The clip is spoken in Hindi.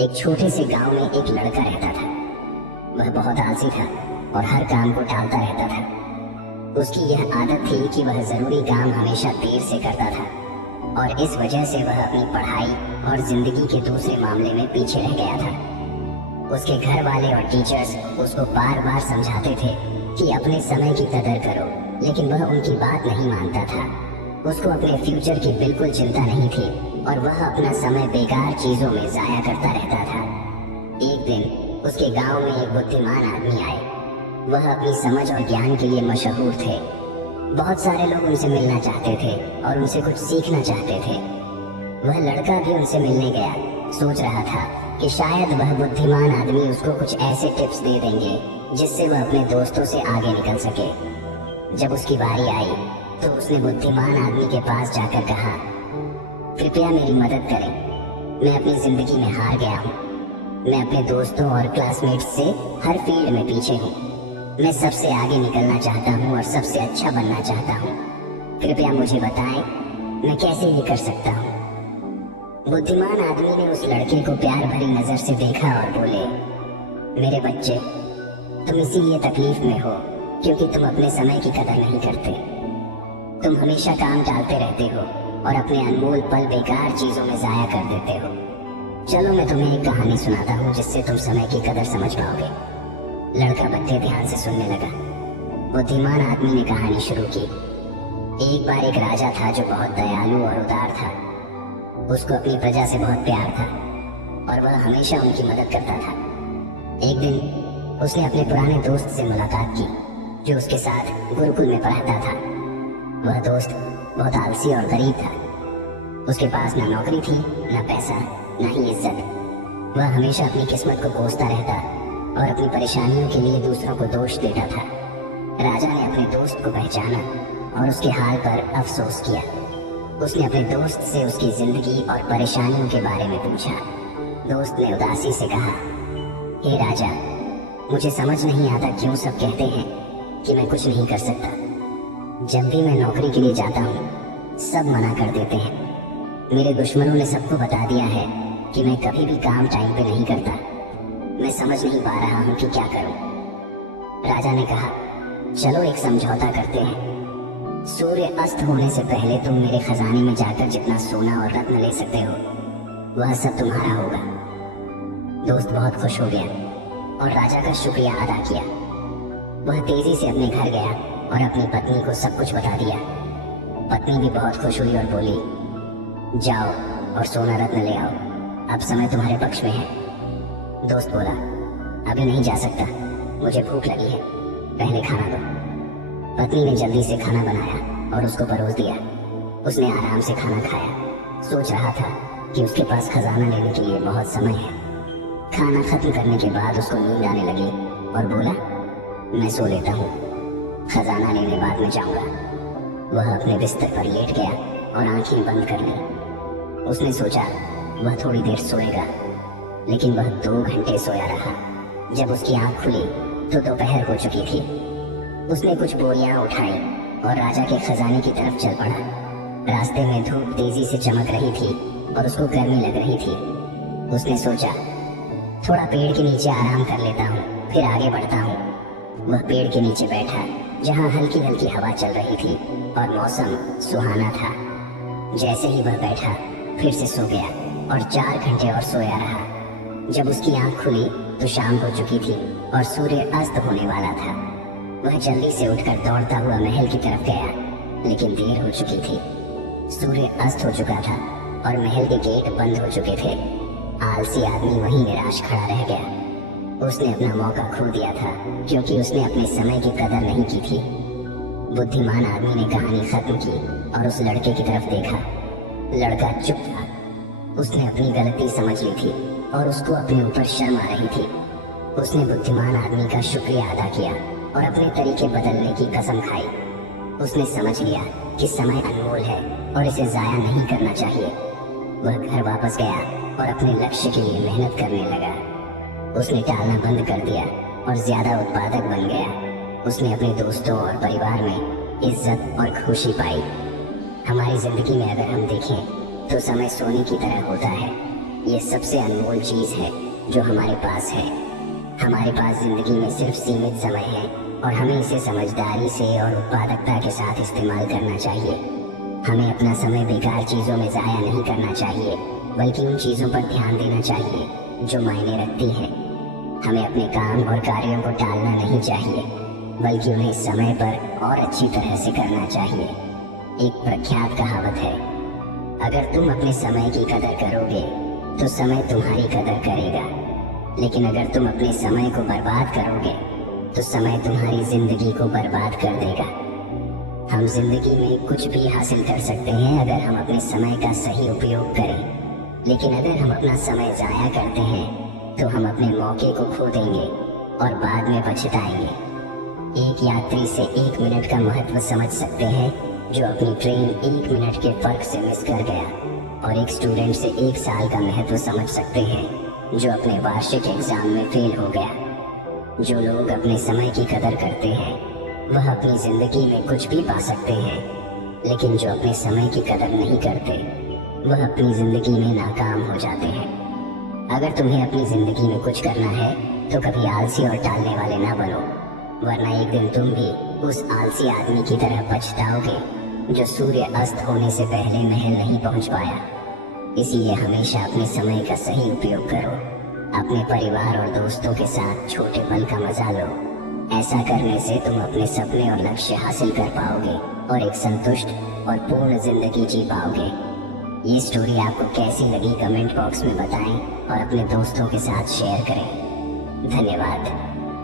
एक छोटे से गांव में एक लड़का रहता था। वह बहुत आलसी था और हर काम को टालता रहता था। उसकी यह आदत थी कि वह जरूरी काम हमेशा देर से करता था और इस वजह से वह अपनी पढ़ाई और जिंदगी के दूसरे मामले में पीछे रह गया था। उसके घर वाले और टीचर्स उसको बार बार समझाते थे कि अपने समय की कदर करो, लेकिन वह उनकी बात नहीं मानता था। उसको अपने फ्यूचर की बिल्कुल चिंता नहीं थी और वह अपना समय बेकार चीजों में जाया करता रहता था। एक दिन उसके गांव में एक बुद्धिमान आदमी आए। वह अपनी समझ और ज्ञान के लिए मशहूर थे। बहुत सारे लोग उनसे मिलना चाहते थे और उनसे कुछ सीखना चाहते थे। वह लड़का भी उनसे मिलने गया। सोच रहा था कि शायद वह बुद्धिमान आदमी उसको कुछ ऐसे टिप्स दे देंगे जिससे वह अपने दोस्तों से आगे निकल सके। जब उसकी बारी आई तो उसने बुद्धिमान आदमी के पास जाकर कहा, कृपया मेरी मदद करें। मैं अपनी जिंदगी में हार गया हूँ। मैं अपने दोस्तों और क्लासमेट्स से हर फील्ड में पीछे हूँ। मैं सबसे आगे निकलना चाहता हूँ और सबसे अच्छा बनना चाहता हूँ। कृपया मुझे बताएं, मैं कैसे ये कर सकता हूँ। बुद्धिमान आदमी ने उस लड़के को प्यार भरी नजर से देखा और बोले, मेरे बच्चे, तुम इसीलिए तकलीफ में हो क्योंकि तुम अपने समय की कदर नहीं करते। तुम हमेशा काम टालते रहते हो और अपने अनमोल पल बेकार चीजों में जाया कर देते हो। चलो मैं तुम्हें एक कहानी सुनाता हूँ जिससे तुम समय की कदर समझ पाओगे। लड़का बच्चे ध्यान से सुनने लगा। बुद्धिमान आदमी ने कहानी शुरू की। एक बार एक राजा था जो बहुत दयालु और उदार था। उसको अपनी प्रजा से बहुत प्यार था और वह हमेशा उनकी मदद करता था। एक दिन उसने अपने पुराने दोस्त से मुलाकात की जो उसके साथ गुरुकुल में पढ़ता था। वह दोस्त बहुत आलसी और गरीब था। उसके पास ना नौकरी थी, ना पैसा, ना ही इज्जत। वह हमेशा अपनी किस्मत को कोसता रहता और अपनी परेशानियों के लिए दूसरों को दोष देता था। राजा ने अपने दोस्त को पहचाना और उसके हाल पर अफसोस किया। उसने अपने दोस्त से उसकी जिंदगी और परेशानियों के बारे में पूछा। दोस्त ने उदासी से कहा, हे राजा, मुझे समझ नहीं आता क्यों सब कहते हैं कि मैं कुछ नहीं कर सकता। जब भी मैं नौकरी के लिए जाता हूँ सब मना कर देते हैं। मेरे दुश्मनों ने सबको बता दिया है कि मैं कभी भी काम टाइम पे नहीं करता। मैं समझ नहीं पा रहा हूँ कि क्या करूँ। राजा ने कहा, चलो एक समझौता करते हैं। सूर्य अस्त होने से पहले तुम मेरे खजाने में जाकर जितना सोना और रत्न ले सकते हो वह सब तुम्हारा होगा। दोस्त बहुत खुश हो गया और राजा का शुक्रिया अदा किया। वह तेजी से अपने घर गया और अपनी पत्नी को सब कुछ बता दिया। पत्नी भी बहुत खुश हुई और बोली, जाओ और सोना रत्न ले आओ, अब समय तुम्हारे पक्ष में है। दोस्त बोला, अभी नहीं जा सकता, मुझे भूख लगी है, पहले खाना दो। पत्नी ने जल्दी से खाना बनाया और उसको परोस दिया। उसने आराम से खाना खाया। सोच रहा था कि उसके पास खजाना लेने के लिए बहुत समय है। खाना खत्म करने के बाद उसको नींद आने लगी और बोला, मैं सो लेता हूँ, खजाना लेने बाद में जाऊंगा। वह अपने बिस्तर पर लेट गया और आंखें बंद कर ली। उसने सोचा वह थोड़ी देर सोएगा, लेकिन वह 2 घंटे सोया रहा। जब उसकी आंख खुली तो दोपहर हो चुकी थी। उसने कुछ बोरियां उठाई और राजा के खजाने की तरफ चल पड़ा। रास्ते में धूप तेजी से चमक रही थी और उसको गर्मी लग रही थी। उसने सोचा, थोड़ा पेड़ के नीचे आराम कर लेता हूँ, फिर आगे बढ़ता हूँ। वह पेड़ के नीचे बैठा जहाँ हल्की हल्की हवा चल रही थी और मौसम सुहाना था। जैसे ही वह बैठा फिर से सो गया और 4 घंटे और सोया रहा। जब उसकी आंख खुली तो शाम हो चुकी थी और सूर्य अस्त होने वाला था। वह जल्दी से उठकर दौड़ता हुआ महल की तरफ गया, लेकिन देर हो चुकी थी। सूर्य अस्त हो चुका था और महल के गेट बंद हो चुके थे। आलसी आदमी वहीं निराश खड़ा रह गया। उसने अपना मौका खो दिया था क्योंकि उसने अपने समय की कदर नहीं की थी। बुद्धिमान आदमी ने कहानी खत्म की और उस लड़के की तरफ देखा। लड़का चुप था। उसने अपनी गलती समझ ली थी और उसको अपने ऊपर शर्म आ रही थी। उसने बुद्धिमान आदमी का शुक्रिया अदा किया और अपने तरीके बदलने की कसम खाई। उसने समझ लिया कि समय अनमोल है और इसे जाया नहीं करना चाहिए। वह घर वापस गया और अपने लक्ष्य के लिए मेहनत करने लगा। उसने टालना बंद कर दिया और ज्यादा उत्पादक बन गया। उसने अपने दोस्तों और परिवार में इज्जत और खुशी पाई। हमारी जिंदगी में अगर हम देखें तो समय सोने की तरह होता है। ये सबसे अनमोल चीज है जो हमारे पास है। हमारे पास जिंदगी में सिर्फ सीमित समय है और हमें इसे समझदारी से और उत्पादकता के साथ इस्तेमाल करना चाहिए। हमें अपना समय बेकार चीजों में जाया नहीं करना चाहिए, बल्कि उन चीजों पर ध्यान देना चाहिए जो मायने रखती हैं। हमें अपने काम और कार्यों को टालना नहीं चाहिए, बल्कि उन्हें समय पर और अच्छी तरह से करना चाहिए। एक प्रख्यात कहावत है, अगर तुम अपने समय की कदर करोगे तो समय तुम्हारी कदर करेगा, लेकिन अगर तुम अपने समय को बर्बाद करोगे तो समय तुम्हारी जिंदगी को बर्बाद कर देगा। हम जिंदगी में कुछ भी हासिल कर सकते हैं अगर हम अपने समय का सही उपयोग करें, लेकिन अगर हम अपना समय जाया करते हैं तो हम अपने मौके को खो देंगे और बाद में पछताएंगे। एक यात्री से 1 मिनट का महत्व समझ सकते हैं जो अपनी ट्रेन 1 मिनट के फर्क से मिस कर गया, और एक स्टूडेंट से 1 साल का महत्व समझ सकते हैं जो अपने वार्षिक एग्जाम में फेल हो गया। जो लोग अपने समय की कदर करते हैं वह अपनी जिंदगी में कुछ भी पा सकते हैं, लेकिन जो अपने समय की कदर नहीं करते वह अपनी जिंदगी में नाकाम हो जाते हैं। अगर तुम्हें अपनी जिंदगी में कुछ करना है तो कभी आलसी और टालने वाले ना बनो, वरना एक दिन तुम भी उस आलसी आदमी की तरह पछताओगे जो सूर्य अस्त होने से पहले महल नहीं पहुंच पाया। इसीलिए हमेशा अपने समय का सही उपयोग करो। अपने परिवार और दोस्तों के साथ छोटे पल का मजा लो। ऐसा करने से तुम अपने सपने और लक्ष्य हासिल कर पाओगे और एक संतुष्ट और पूर्ण जिंदगी जी पाओगे। ये स्टोरी आपको कैसी लगी कमेंट बॉक्स में बताएं और अपने दोस्तों के साथ शेयर करें। धन्यवाद।